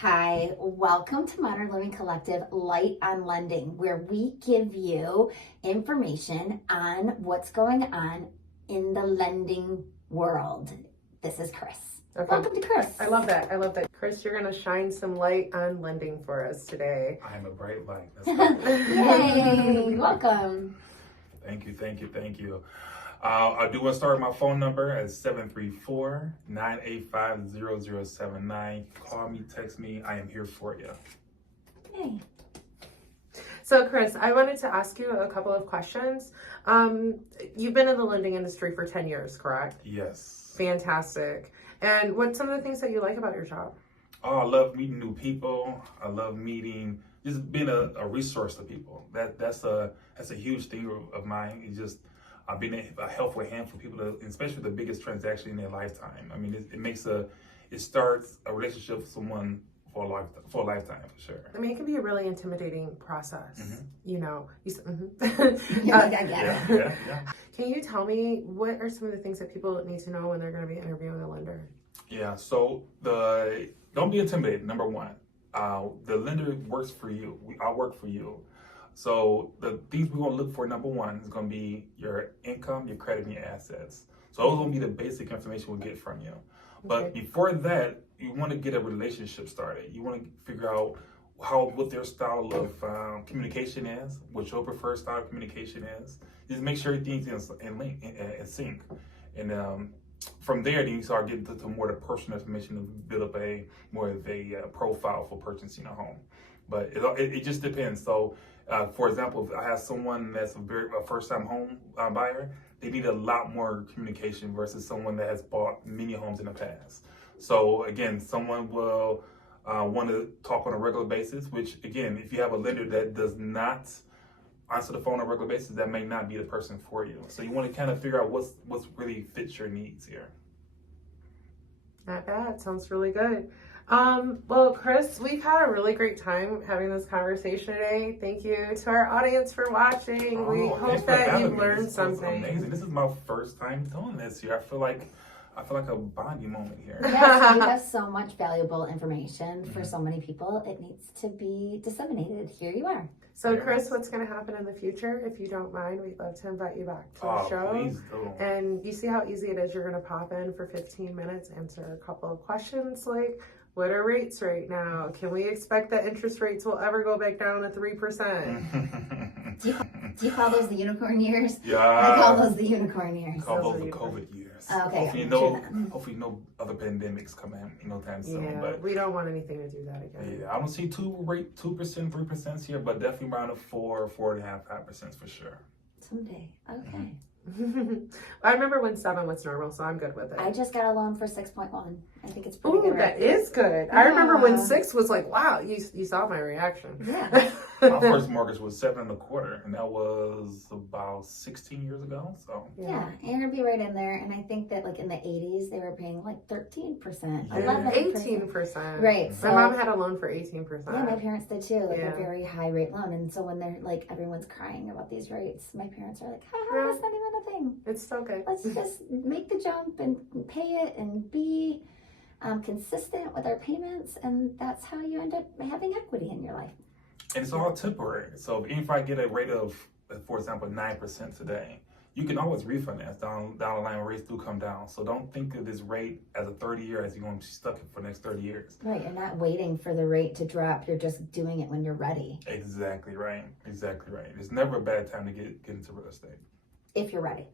Hi, welcome to Modern Living Collective Light on Lending, where we give you information on what's going on in the lending world. This is Chris. Okay. Welcome to Chris. I love that. Chris, you're going to shine some light on lending for us today. I am a bright light. That's Yay, welcome. Thank you. I do want to start with my phone number at 734-985-0079. Call me, text me. I am here for you. Hey. So, Chris, I wanted to ask you a couple of questions. You've been in the lending industry for 10 years, correct? Yes. Fantastic. And what's some of the things that you like about your job? Oh, I love meeting new people. I love just being a resource to people. That's a huge thing of mine. It's just being a helpful hand for people, especially the biggest transaction in their lifetime. I mean, it starts a relationship with someone for a lifetime, for sure. I mean, it can be a really intimidating process. Mm-hmm. You know, Yeah. Can you tell me what are some of the things that people need to know when they're going to be interviewing a lender? Yeah. So don't be intimidated. Number one, the lender works for you. I work for you. So the things we're going to look for, number one, is going to be your income, your credit, and your assets. So those are going to be the basic information we'll get from you. But before that, you want to get a relationship started. You want to figure out what their style of communication is, what your preferred style of communication is. Just make sure everything's in sync. And from there, then you start getting to more the personal information to build up more of a profile for purchasing a home. But it just depends. So, for example, if I have someone that's a first-time home buyer, they need a lot more communication versus someone that has bought many homes in the past. So again, someone will want to talk on a regular basis, which again, if you have a lender that does not answer the phone on a regular basis, that may not be the person for you. So you want to kind of figure out what's really fits your needs here. Not bad. Sounds really good. Well, Chris, we've had a really great time having this conversation today. Thank you to our audience for watching. We hope that you've learned something. Amazing. This is my first time doing this here. I feel like a bonding moment here. Yes, we have so much valuable information for so many people. It needs to be disseminated. Here you are. So, Chris, what's going to happen in the future? If you don't mind, we'd love to invite you back to the show. Please do. And you see how easy it is. You're going to pop in for 15 minutes, answer a couple of questions like, what are rates right now? Can we expect that interest rates will ever go back down to 3%? Do you call those the unicorn years? Yeah. I call those the unicorn years. Call those the COVID years. Okay. Hopefully no other pandemics come in no time soon. Yeah, but we don't want anything to do that again. Yeah, I don't see 2%, 3% here, but definitely around a 4.5%, 5% for sure. Someday. Okay. I remember when 7 was normal, so I'm good with it. I just got a loan for 6.1. I think it's pretty good. Ooh, that is good. I remember when 6 was like, wow, you saw my reaction. Yeah. My first mortgage was 7.25%, and that was about 16 years ago. So yeah, Airbnb right in there, and I think that like in the 80s they were paying like 13%, 18%. Right. My mom had a loan for 18%. Yeah, my parents did too, like a very high rate loan. And so when they're like everyone's crying about these rates, my parents are like, haha, that's not even a thing. It's still good. Let's just make the jump and pay it and be consistent with our payments, and that's how you end up having equity in your life. And it's all temporary. So if I get a rate of, for example, 9% today, you can always refinance down the line when rates do come down. So don't think of this rate as a 30-year as you're going to be stuck for the next 30 years. Right, you're not waiting for the rate to drop. You're just doing it when you're ready. Exactly right. It's never a bad time to get into real estate. If you're ready.